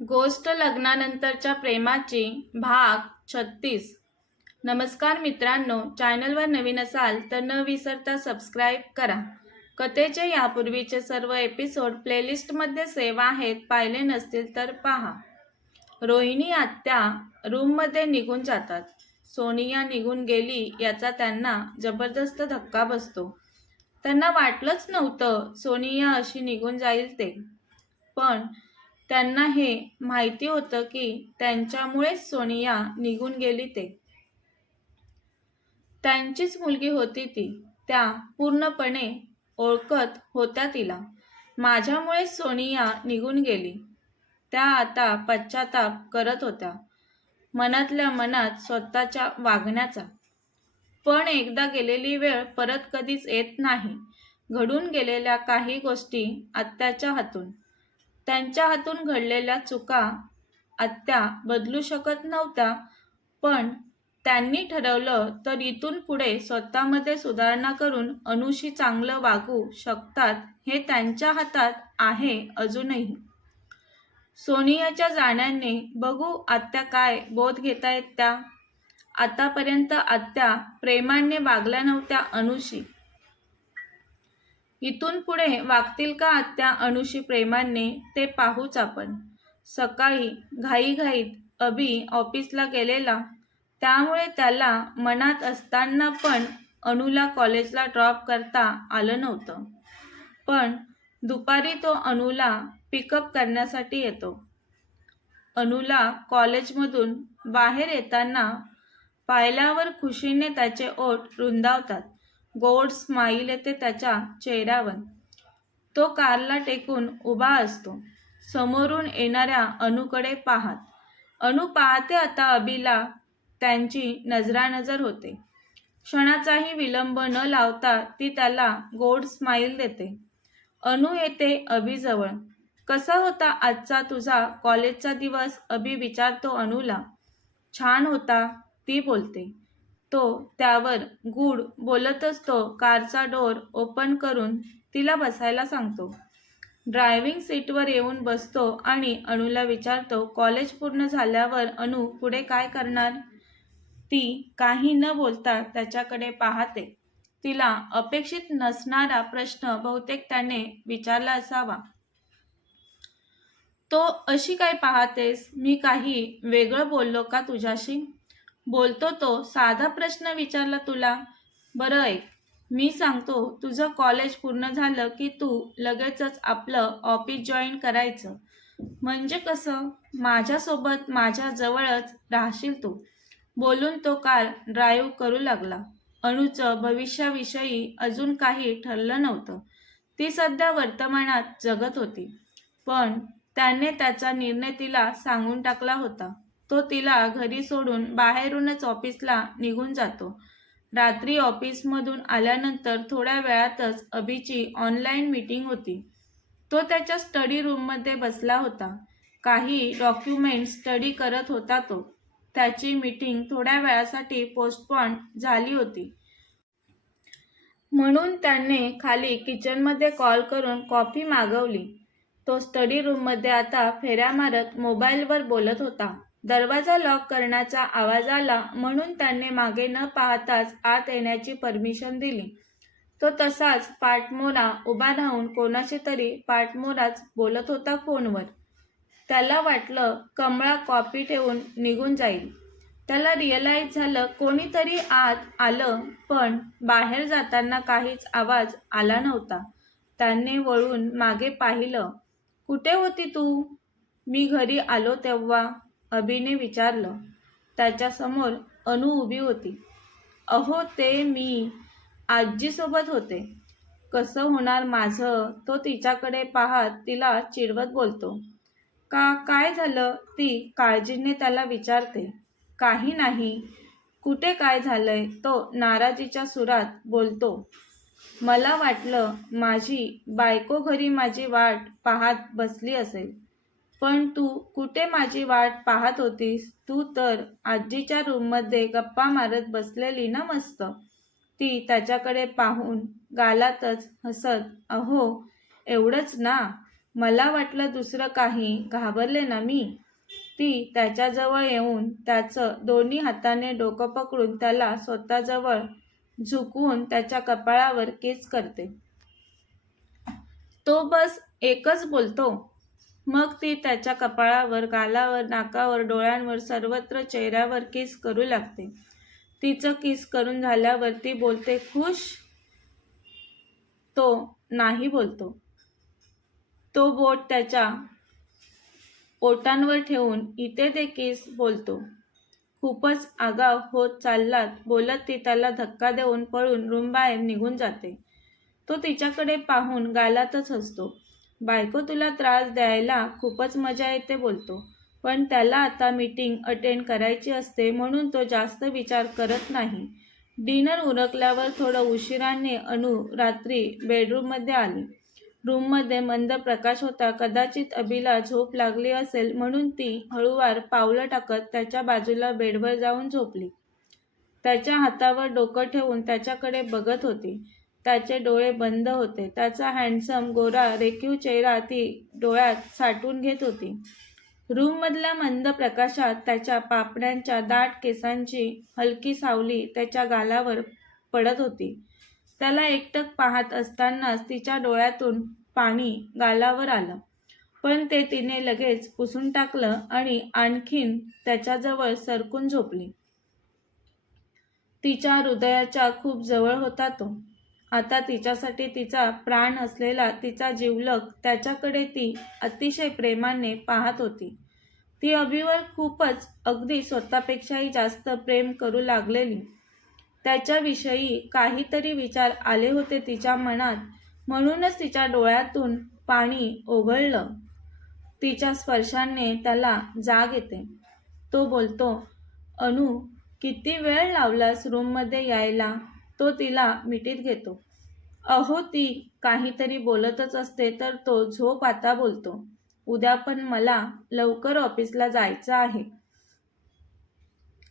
गोष्ट लग्नानंतरच्या प्रेमाची भाग छत्तीस. नमस्कार मित्रांनो चॅनलवर नवीन असाल तर न विसरता सबस्क्राईब करा. कथेचे यापूर्वीचे सर्व एपिसोड प्लेलिस्टमध्ये सेव आहेत पाहिले नसतील तर पहा. रोहिणी आत्या रूममध्ये निघून जातात. सोनिया निघून गेली याचा त्यांना जबरदस्त धक्का बसतो. त्यांना वाटलंच नव्हतं सोनिया अशी निघून जाईल ते. पण त्यांना हे माहिती होतं की त्यांच्यामुळेच सोनिया निघून गेली ते. त्यांचीच मुलगी होती ती. त्या पूर्णपणे ओळखत होत्या तिला. माझ्यामुळेच सोनिया निघून गेली. त्या आता पश्चाताप करत होत्या. मनातल्या मनात स्वतःच्या वागण्याचा. पण एकदा गेलेली वेळ परत कधीच येत नाही. घडून गेलेल्या काही गोष्टी आत्याच्या हातून. त्यांच्या हातून घडलेल्या चुका आत्या बदलू शकत नव्हत्या पण त्यांनी ठरवलं तर इथून पुढे स्वतःमध्ये सुधारणा करून अनुशी चांगलं वागू शकतात हे त्यांच्या हातात आहे अजूनही. सोनियाच्या जाण्याने बघू आत्या काय बोध घेतायत त्या. आतापर्यंत आत्या प्रेमाने वागल्या नव्हत्या अनुशी. इथून पुढे वागतील का आत्या अनुशी प्रेमाने ते पाहूच आपण. सकाळी घाईघाईत अभि ऑफिसला गेलेला. त्यामुळे त्याला मनात असताना पण अनुला कॉलेजला ड्रॉप करता आलं नव्हतं. पण दुपारी तो अनुला पिकअप करण्यासाठी येतो. अनुला कॉलेजमधून बाहेर येताना पाहिल्यावर खुशीने त्याचे ओठ रुंदावतात. गोड स्माईल येते त्याच्या चेहऱ्यावर. तो कारला टेकून उभा असतो. समोरून येणाऱ्या अनुकडे पाहत. अनु पाहते आता अबीला त्यांची नजरानजर होते. क्षणाचाही विलंब न लावता ती त्याला गोड स्माईल देते. अनु येते अभिजवळ कसा होता आजचा तुझा कॉलेजचा दिवस? अभि विचारतो अनुला छान होता ती बोलते. तो त्यावर गुड बोलतच तो कारचा डोर ओपन करून तिला बसायला सांगतो. ड्रायव्हिंग सीटवर येऊन बसतो आणि अणूला विचारतो कॉलेज पूर्ण झाल्यावर अनु पुढे काय करणार? ती काही न बोलता त्याच्याकडे पाहते. तिला अपेक्षित नसणारा प्रश्न बहुतेक त्याने विचारला असावा. तो अशी काय पाहतेस? मी काही वेगळं बोललो का तुझ्याशी? बोलतो तो साधा प्रश्न विचारला तुला? बरं ऐक मी सांगतो तुझं कॉलेज पूर्ण झालं की तू लगेचच आपलं ऑफिस जॉईन करायचं. म्हणजे कसं? माझ्यासोबत माझ्या जवळच राहशील तू. बोलून तो कार ड्राईव्ह करू लागला. अणूचं भविष्याविषयी अजून काही ठरलं नव्हतं. ती सध्या वर्तमानात जगत होती. पण त्याने त्याचा निर्णय तिला सांगून टाकला होता. तो तिला घरी सोडून बाहेरूनच ऑफिसला निघून जातो. रात्री ऑफिसमधून आल्यानंतर थोड्या वेळातच अभिची ऑनलाईन मीटिंग होती. तो त्याच्या स्टडी रूममध्ये बसला होता. काही डॉक्युमेंट स्टडी करत होता तो. त्याची मीटिंग थोड्या वेळासाठी पोस्टपॉन झाली होती. म्हणून त्याने खाली किचनमध्ये कॉल करून कॉफी मागवली. तो स्टडी रूममध्ये आता फेऱ्या मारत मोबाईलवर बोलत होता. दरवाजा लॉक करण्याचा आवाज आला म्हणून त्याने मागे न पाहताच आत येण्याची परमिशन दिली. तो तसाच पाठमोरा उभा राहून कोणाशी तरी पाठमोराच बोलत होता फोनवर. त्याला वाटलं कमळा कॉपी ठेवून निघून जाईल. त्याला रिअलाईज झालं कोणीतरी आत आलं पण बाहेर जाताना काहीच आवाज आला नव्हता. त्याने वळून मागे पाहिलं. कुठे होती तू? मी घरी आलो तेव्हा अभिने विचारलं. त्याच्यासमोर अनु उभी होती. अहो ते मी आजीसोबत होते. कसं होणार माझं? तो तिच्याकडे पाहत तिला चिडवत बोलतो. का काय झालं? ती काळजीने त्याला विचारते. काही नाही. कुठे काय झालंय? तो नाराजीच्या सुरात बोलतो. मला वाटलं माझी बायको घरी माझी वाट पाहत बसली असेल. पण तू कुठे माझी वाट पाहत होतीस? तू तर आजीच्या रूममध्ये गप्पा मारत बसलेली ना मस्त. ती त्याच्याकडे पाहून गालातच हसत अहो एवढंच ना? मला वाटलं दुसरं काही. घाबरले ना मी? ती त्याच्याजवळ येऊन त्याचं दोन्ही हाताने डोकं पकडून त्याला स्वतःजवळ झुकवून त्याच्या कपाळावर केस करते. तो बस एकच बोलतो. मग ती त्याच्या कपाळावर गालावर नाकावर डोळ्यांवर सर्वत्र चेहऱ्यावर किस करू लागते. तिचं किस करून झाल्यावर ती बोलते खुश. तो नाही बोलतो. तो बोट त्याच्या ओटांवर ठेवून इथे ते किस बोलतो. खूपच आगाव होत चाललात बोलत ती त्याला धक्का देऊन पळून रूमबाहेर निघून जाते. तो तिच्याकडे पाहून गालातच हसतो. बायको तुला त्रास द्यायला खूपच मजा येते बोलतो. पण त्याला आता मीटिंग अटेंड करायची असते म्हणून तो जास्त विचार करत नाही. डिनर उरकल्यावर थोडं उशिराने अनु रात्री बेडरूममध्ये आली. रूममध्ये मंद प्रकाश होता. कदाचित अभिला झोप लागली असेल म्हणून ती हळूवार पावलं टाकत त्याच्या बाजूला बेडवर जाऊन झोपली. त्याच्या हातावर डोकं ठेवून त्याच्याकडे बघत होती. त्याचे डोळे बंद होते. त्याचा हँडसम गोरा रेखीव चेहरा ती डोळ्यात साठवून घेत होती. रूममधल्या मंद प्रकाशात त्याच्या पापड्यांच्या दाट केसांची हलकी सावली त्याच्या गालावर पडत होती. त्याला एकटक पाहत असतानाच तिच्या डोळ्यातून पाणी गालावर आलं. पण ते तिने लगेच पुसून टाकलं आणि आणखीन त्याच्याजवळ सरकून झोपली. तिच्या हृदयाच्या खूप जवळ होता तो. आता तिच्यासाठी तिचा प्राण असलेला तिचा जीवलक त्याच्याकडे ती अतिशय प्रेमाने पाहत होती. ती अभिवर खूपच अगदी स्वतःपेक्षाही जास्त प्रेम करू लागलेली. त्याच्याविषयी काहीतरी विचार आले होते तिच्या मनात. म्हणूनच तिच्या डोळ्यातून पाणी ओघळलं. तिच्या स्पर्शाने त्याला जाग येते. तो बोलतो अनु किती वेळ लावलास रूममध्ये यायला? तो तिला मिठीत घेतो. अहो ती काहीतरी बोलतच असते तर तो झोप आता बोलतो. उद्या पण मला लवकर ऑफिसला जायचं आहे.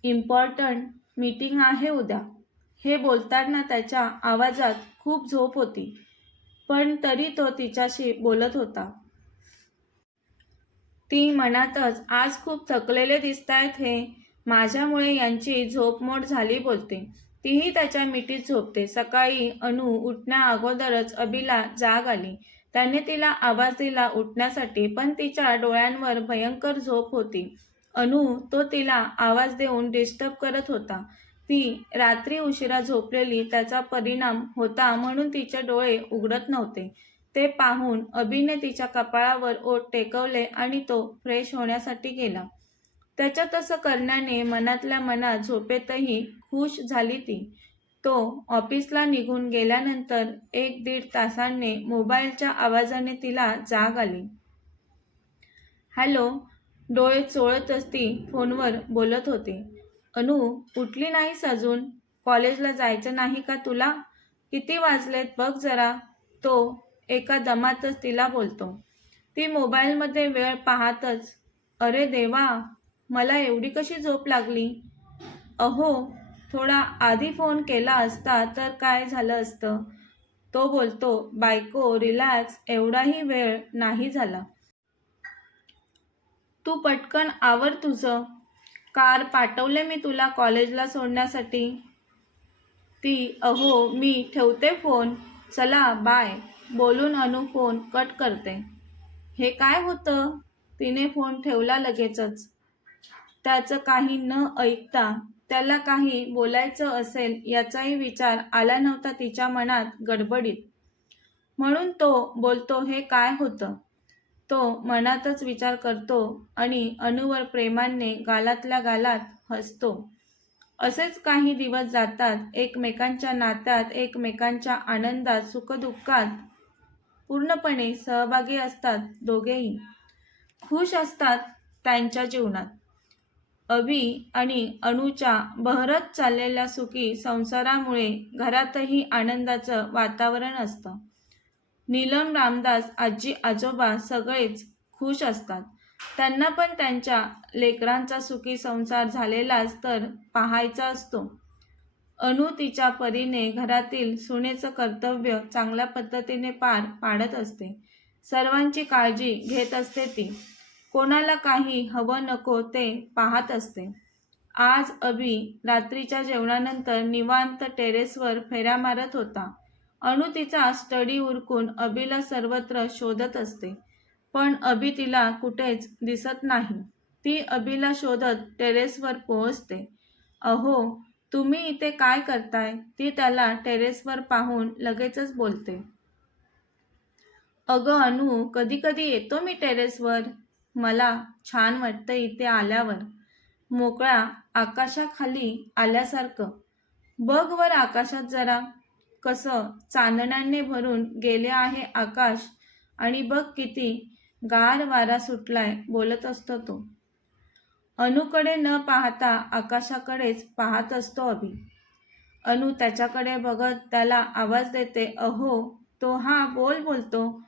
इम्पॉर्टंट मीटिंग आहे उद्या. हे बोलताना त्याच्या आवाजात खूप झोप होती पण तरी तो तिच्याशी बोलत होता. ती मनातच आज खूप थकलेले दिसतायत हे. माझ्यामुळे यांची झोपमोड झाली बोलते. तीही त्याच्या मिठीत झोपते. सकाळी अनु उठण्या अगोदरच अभिला जाग आली. त्याने तिला आवाज दिला उठण्यासाठी पण तिच्या डोळ्यांवर भयंकर झोप होती. अनु तो तिला आवाज देऊन डिस्टर्ब करत होता. ती रात्री उशिरा झोपलेली त्याचा परिणाम होता म्हणून तिचे डोळे उघडत नव्हते. ते पाहून अभिने तिच्या कपाळावर ओठ टेकवले आणि तो फ्रेश होण्यासाठी गेला. त्याच्या तसं करण्याने मनातल्या मनात झोपेतही खुश झाली ती. तो ऑफिसला निघून गेल्यानंतर एक दीड तासाने मोबाईलच्या आवाजाने तिला जाग आली. हॅलो डोळे चोळतच ती फोनवर बोलत होती. अनु उठली नाहीस अजून? कॉलेजला जायचं नाही का तुला? किती वाजलेत बघ जरा. तो एका दमातच तिला बोलतो. ती मोबाईलमध्ये वेळ पाहतच अरे देवा मला एवढी कशी झोप लागली? अहो थोडा आधी फोन केला असता तर काय झालं असतं? तो बोलतो बायको रिलॅक्स एवढाही वेळ नाही झाला. तू पटकन आवर तुझं. कार पाठवले मी तुला कॉलेजला सोडण्यासाठी. ती अहो मी ठेवते फोन. चला बाय. बोलून अनु फोन कट करते. हे काय होतं? तिने फोन ठेवला लगेचच. त्याचं काही न ऐकता त्याला काही बोलायचं असेल याचाही विचार आला नव्हता तिच्या मनात गडबडीत. म्हणून तो बोलतो हे काय होतं? तो मनातच विचार करतो आणि अनुवर प्रेमाने गालातल्या गालात हसतो. असेच काही दिवस जातात एकमेकांच्या नात्यात एकमेकांच्या आनंदात सुखदुःखात पूर्णपणे सहभागी असतात दोघेही. खुश असतात त्यांच्या जीवनात. अभि आणि अणूच्या बहरत चाललेल्या सुखी संसारामुळे घरातही आनंदाचं वातावरण असतं. नीलम रामदास आजी आजोबा सगळेच खुश असतात. त्यांना पण त्यांच्या लेकरांचा सुखी संसार झालेलाच तर पाहायचा असतो. अनु तिच्या परीने घरातील सुनेचं कर्तव्य चांगल्या पद्धतीने पार पाडत असते. सर्वांची काळजी घेत असते ती. कोणाला काही हवं नको ते पाहत असते. आज अभि रात्रीच्या जेवणानंतर निवांत टेरेसवर फेऱ्या मारत होता. अनु तिचा स्टडी उरकून अभिला सर्वत्र शोधत असते. पण अभि तिला कुठेच दिसत नाही. ती अभिला शोधत टेरेसवर पोहोचते. अहो तुम्ही इथे काय करताय? ती त्याला टेरेसवर पाहून लगेचच बोलते. अगं अनु कधी कधी येतो मी टेरेसवर? मला छान वाटतं इथे आल्यावर. मोकळ्या आकाशाखाली आल्यासारखं. बघ वर आकाशात जरा. कसं चांदण्याने भरून गेले आहे आकाश आणि बघ किती गार वारा सुटलाय बोलत असतो तो. अनुकडे न पाहता आकाशाकडेच पाहत असतो अभि. अनु त्याच्याकडे बघत त्याला आवाज देते अहो तो हा बोल बोलतो.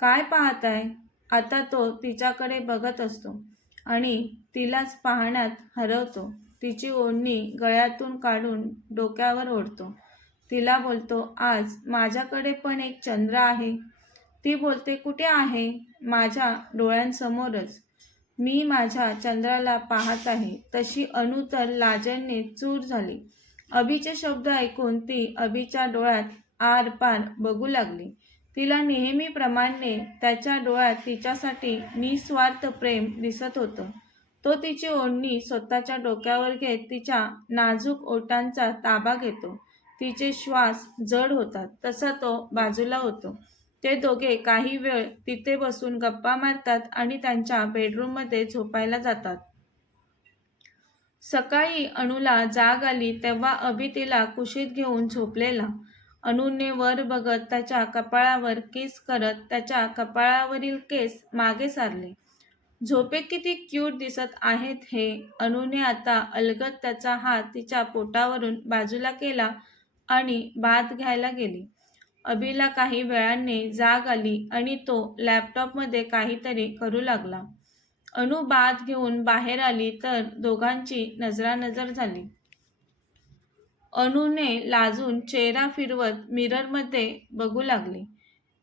काय पाहताय? आता तो तिच्याकडे बघत असतो आणि तिलाच पाहण्यात हरवतो. तिची ओढणी गळ्यातून काढून डोक्यावर ओढतो. तिला बोलतो आज माझ्याकडे पण एक चंद्र आहे. ती बोलते कुठे आहे? माझ्या डोळ्यांसमोरच. मी माझ्या चंद्राला पाहत आहे. तशी अनु तर लाजणने चूर झाली. अभिचे शब्द ऐकून ती अभिच्या डोळ्यात आर पार बघू लागली. तिला नेहमीप्रमाणे त्याच्या डोळ्यात तिच्यासाठी निस्वार्थ प्रेम दिसत होतं. तो तिची ओढणी स्वतःच्या डोक्यावर घेत तिच्या नाजूक ओटांचा ताबा घेतो. तिचे श्वास जड होतात तसा तो बाजूला होतो. ते दोघे काही वेळ तिथे बसून गप्पा मारतात आणि त्यांच्या बेडरूममध्ये झोपायला जातात. सकाळी अणूला जाग आली तेव्हा अभि तिला कुशीत घेऊन झोपलेला. अनुने वर बघत त्याच्या कपाळावर किस करत त्याच्या कपाळावरील केस मागे सारले. झोपे किती क्यूट दिसत आहेत हे अनुने आता अलगत त्याचा हात तिच्या पोटावरून बाजूला केला आणि बाद घ्यायला गेली. अभिला काही वेळाने जाग आली आणि तो लॅपटॉपमध्ये काहीतरी करू लागला. अनु बाद घेऊन बाहेर आली तर दोघांची नजरानजर झाली. अनुने लाजून चेहरा फिरवत मिररमध्ये बघू लागली.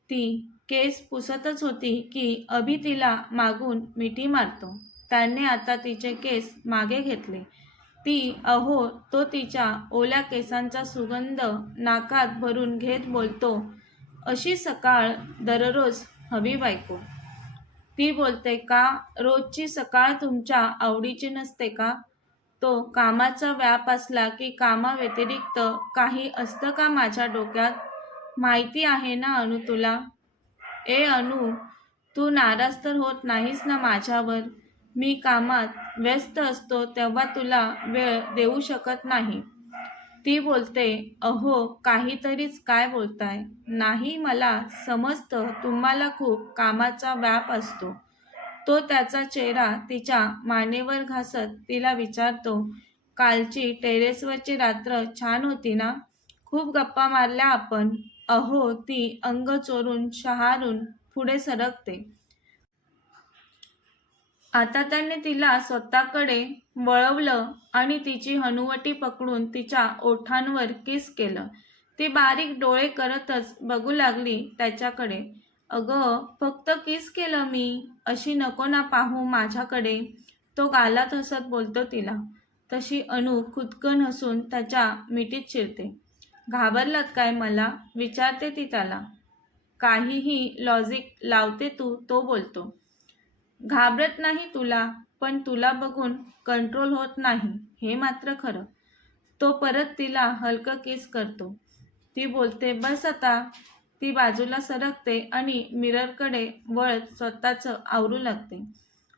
ती केस पुसतच होती की अभि तिला मागून मिठी मारतो. त्याने आता तिचे केस मागे घेतले. ती अहो तो तिच्या ओल्या केसांचा सुगंध नाकात भरून घेत बोलतो अशी सकाळ दररोज हवी बायको. ती बोलते का? रोजची सकाळ तुमच्या आवडीची नसते का? तो कामाचा व्याप असला की कामाव्यतिरिक्त काही असतं का माझ्या डोक्यात? माहिती आहे ना अनु तुला? ए अनु तू नाराज तर होत नाहीस ना माझ्यावर. मी कामात व्यस्त असतो तेव्हा तुला वेळ देऊ शकत नाही. ती बोलते अहो काहीतरीच काय बोलताय? नाही मला समजतं तुम्हाला खूप कामाचा व्याप असतो. तो त्याचा चेहरा तिच्या मानेवर घासत तिला विचारतो कालची टेरेसवरची रात्र छान होती ना? खूप गप्पा मारल्या आपण. अहो ती अंग चोरून शहारून पुढे सरकते. आता त्याने तिला स्वतःकडे वळवलं आणि तिची हनुवटी पकडून तिच्या ओठांवर किस केलं. ती बारीक डोळे करतच बघू लागली त्याच्याकडे. अगं फक्त किस केलं मी? अशी नको ना पाहू माझ्याकडे. तो गालात हसत बोलतो तिला. तशी अणू खुदकन हसून त्याच्या मिठीत शिरते घाबरलात काय मला? विचारते ती त्याला. काहीही लॉजिक लावते तू तो बोलतो. घाबरत नाही तुला पण तुला बघून कंट्रोल होत नाही हे मात्र खरं. तो परत तिला हलकं किस करतो. ती बोलते बस आता. ती बाजूला सरकते आणि मिररकडे वळत स्वतःचं आवरू लागते.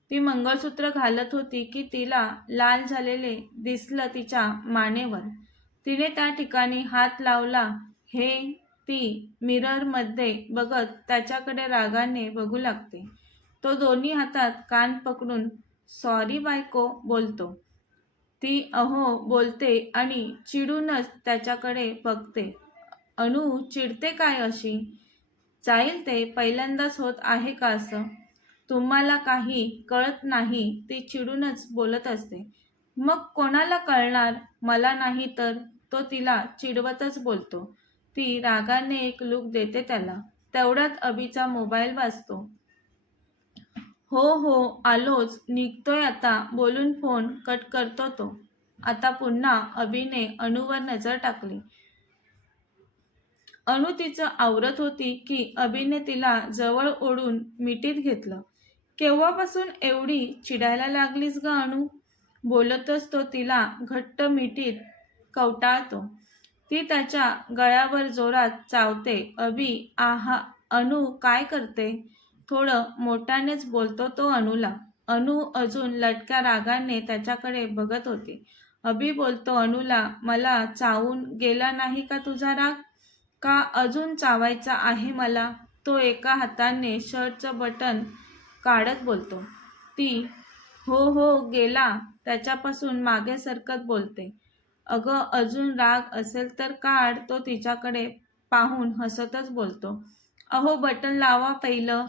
ती मंगळसूत्र घालत होती की तिला लाल झालेले दिसलं तिच्या मानेवर. तिने त्या ठिकाणी हात लावला. हे ती मिररमध्ये बघत त्याच्याकडे रागाने बघू लागते. तो दोन्ही हातात कान पकडून सॉरी बायको बोलतो. ती अहो बोलते आणि चिडूनच त्याच्याकडे बघते. अनु चिडते काय अशी? जाईल ते पहिल्यांदाच होत आहे का असं? तुम्हाला काही कळत नाही ती चिडूनच बोलत असते. मग कोणाला कळणार? मला नाही तर तो तिला चिडवतच बोलतो. ती रागाने एक लूक देते त्याला. तेवढ्यात अभिचा मोबाईल वाजतो. हो हो आलोच. निघतोय आता. बोलून फोन कट करतो तो. आता पुन्हा अभिने अणूवर नजर टाकली. अनु तिचं आवरत होती की अभिने तिला जवळ ओढून मिठीत घेतलं. केव्हापासून एवढी चिडायला लागलीस ग अणू बोलतच तो तिला घट्ट मिठीत कवटाळतो. ती त्याच्या गळ्यावर जोरात चावते. अभि आहा अनु काय करते? थोडं मोठ्यानेच बोलतो तो अणूला अनु अजून लटक्या रागाने त्याच्याकडे बघत होती. अभि बोलतो अणूला मला चावून गेला नाही का तुझा राग? का अजून चावायचा आहे मला? तो एका हाताने शर्टचं बटन काढत बोलतो. ती हो हो गेला. त्याच्यापासून मागे सरकत बोलते. अगं अजून राग असेल तर काढ. तो तिच्याकडे पाहून हसतच बोलतो. अहो बटन लावा पहिलं.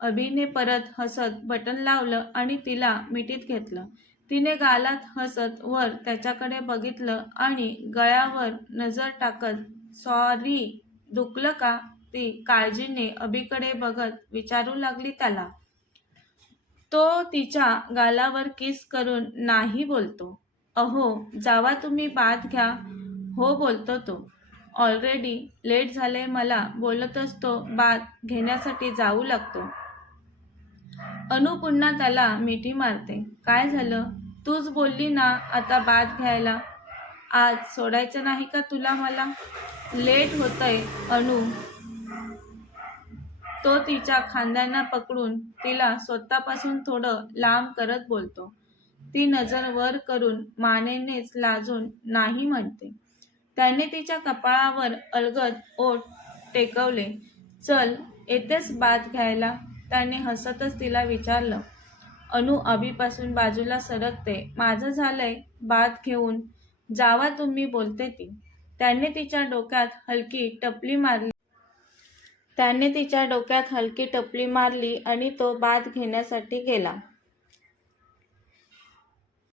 अभिने परत हसत बटन लावलं आणि तिला मिठीत घेतलं. तिने गालात हसत वर त्याच्याकडे बघितलं आणि गळ्यावर नजर टाकत सॉरी दुखलं का? ती काळजीने अभिकडे बघत विचारू लागली त्याला. तो तिच्या गालावर किस करून नाही बोलतो. अहो जावा तुम्ही बात घ्या. हो बोलतो तो. ऑलरेडी लेट झाले मला बोलतच तो बात घेण्यासाठी जाऊ लागतो. अनु पुन्हा त्याला मिठी मारते. काय झालं? तूच बोलली ना आता बात घ्यायला? आज सोडायचं नाही का तुला मला? लेट होतंय अनु. तो तिच्या खांद्यांना पकडून तिला स्वतःपासून थोडं लांब करत बोलतो. ती नजर वर करून मानेनेच लाजून नाही म्हणते. त्याने तिच्या कपाळावर अलगद ओठ टेकवले. चल येतेच बात घ्यायला. त्याने हसतच तिला विचारलं. अनु अभिपासून बाजूला सरकते. माझं झालंय बात घेऊन. जावा तुम्ही बोलते ती. त्याने तिच्या डोक्यात हलकी टपली मारली. त्याने तिच्या डोक्यात हलकी टपली मारली आणि तो बाद घेण्यासाठी गेला.